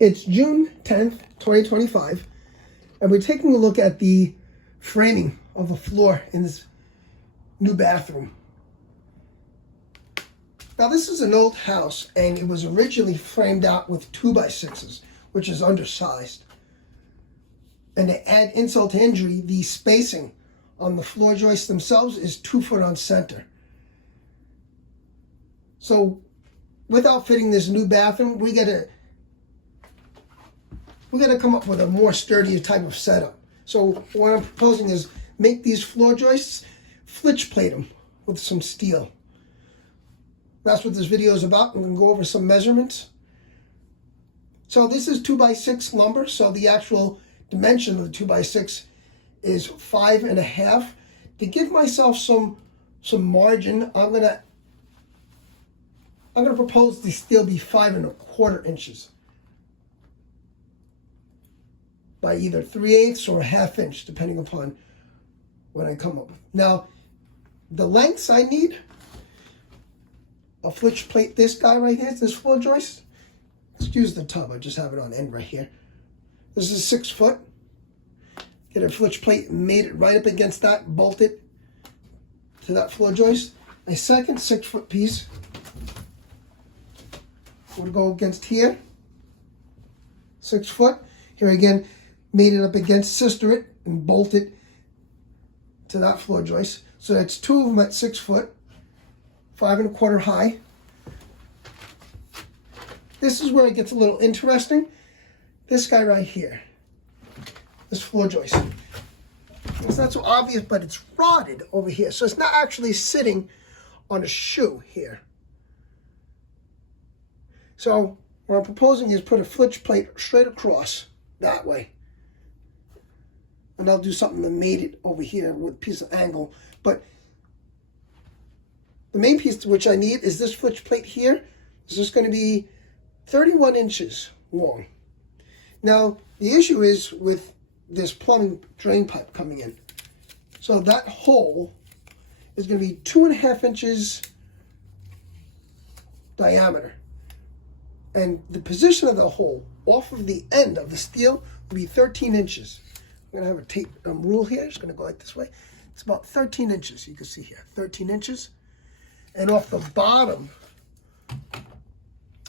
It's June 10th, 2025, and we're taking a look at the framing of the floor in this new bathroom. Now, this is an old house, and it was originally framed out with 2x6s, which is undersized. And to add insult to injury, the spacing on the floor joists themselves is 2 foot on center. So, with outfitting this new bathroom, we gotta come up with a more sturdy type of setup. So what I'm proposing is make these floor joists, Flitch plate them with some steel. That's what this video is about. I'm going to go over some measurements. So this is 2x6 lumber, so the actual dimension of the 2x6 is 5.5. To give myself some margin, I'm gonna propose the steel be 5.25 inches by either 3/8 or a 1/2 inch, depending upon what I come up with. Now, the lengths I need, a Flitch plate, this guy right here, this floor joist. Excuse the tub, I just have it on end right here. This is 6 foot. Get a Flitch plate, made it right up against that, bolt it to that floor joist. A second 6 foot piece would go against here, 6 foot. Here again, made it up against, sister it, and bolt it to that floor joist. So that's 2 of them at 6 foot, 5.25 high. This is where it gets a little interesting. This guy right here, this floor joist. It's not so obvious, but it's rotted over here. So it's not actually sitting on a shoe here. So what I'm proposing is put a Flitch plate straight across that way. And I'll do something that made it over here with a piece of angle. But the main piece which I need is this Flitch plate here. This is going to be 31 inches long. Now, the issue is with this plumbing drain pipe coming in. So that hole is going to be 2.5 inches diameter. And the position of the hole off of the end of the steel will be 13 inches. I'm going to have a tape rule here. It's going to go like this way. It's about 13 inches. You can see here, 13 inches. And off the bottom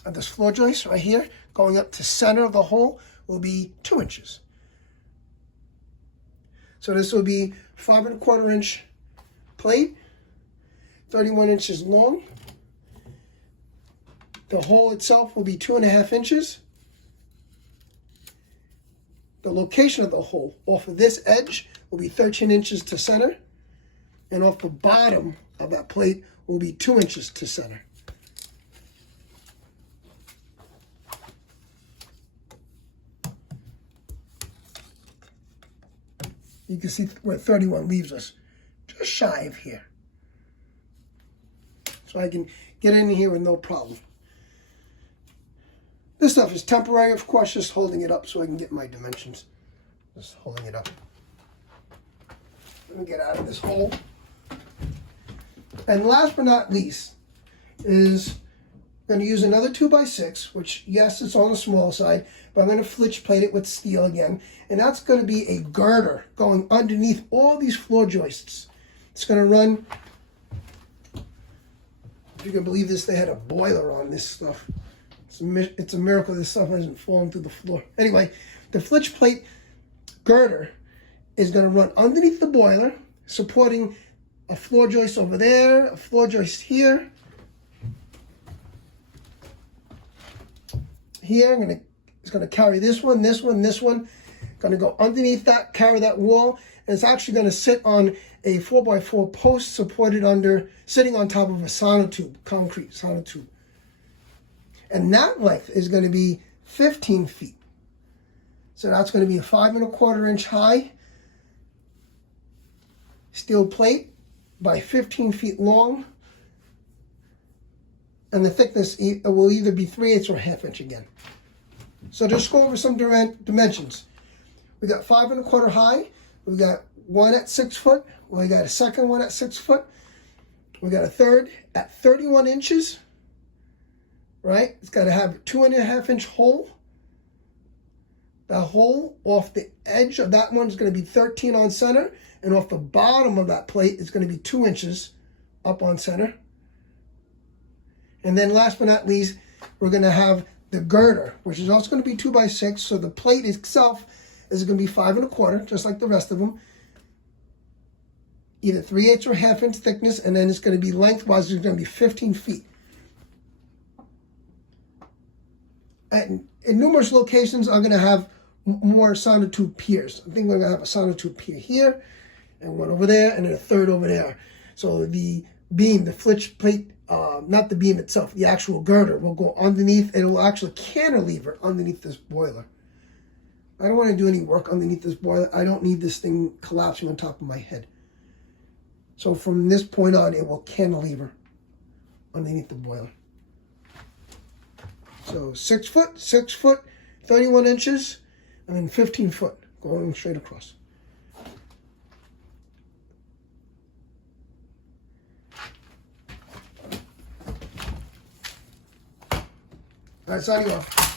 of this floor joist right here, going up to center of the hole, will be 2 inches. So this will be 5.25 inch plate, 31 inches long. The hole itself will be 2.5 inches. The location of the hole off of this edge will be 13 inches to center. And off the bottom of that plate will be 2 inches to center. You can see where 31 leaves us, just shy of here. So I can get in here with no problem. This stuff is temporary, of course, just holding it up so I can get my dimensions. Just holding it up. Let me get out of this hole. And last but not least is I'm going to use another 2x6, which, yes, it's on the small side, but I'm going to Flitch plate it with steel again. And that's going to be a girder going underneath all these floor joists. It's going to run, if you can believe this, they had a boiler on this stuff. It's a miracle this stuff hasn't fallen through the floor. Anyway, the Flitch plate girder is going to run underneath the boiler, supporting a floor joist over there, a floor joist here. Here, it's going to carry this one, this one, this one. Going to go underneath that, carry that wall, and it's actually going to sit on a 4x4 post sitting on top of a sonotube, concrete sonotube. And that length is going to be 15 feet. So that's going to be a 5.25 inch high steel plate by 15 feet long. And the thickness will either be 3/8 or a 1/2 inch again. So just go over some dimensions. We got 5.25 high. We got one at 6 foot. We got a second one at 6 foot. We got a third at 31 inches. Right? It's got to have a 2.5 inch hole. the hole off the edge of that one is going to be 13 on center, and off the bottom of that plate is going to be 2 inches up on center. And then last but not least, we're going to have the girder, which is also going to be 2 by 6. So the plate itself is going to be 5 1/4, just like the rest of them. Either 3/8 or 1/2 inch thickness, and then it's going to be lengthwise, it's going to be 15 feet. And in numerous locations, I'm going to have more sonotube piers. I think we're going to have a sonotube pier here, and one over there, and then a third over there. So the beam, the Flitch plate, not the beam itself, the actual girder will go underneath, and it will actually cantilever underneath this boiler. I don't want to do any work underneath this boiler. I don't need this thing collapsing on top of my head. So from this point on, it will cantilever underneath the boiler. So 6 foot, 6 foot, 31 inches, and then 15 foot going straight across. All right, signing off.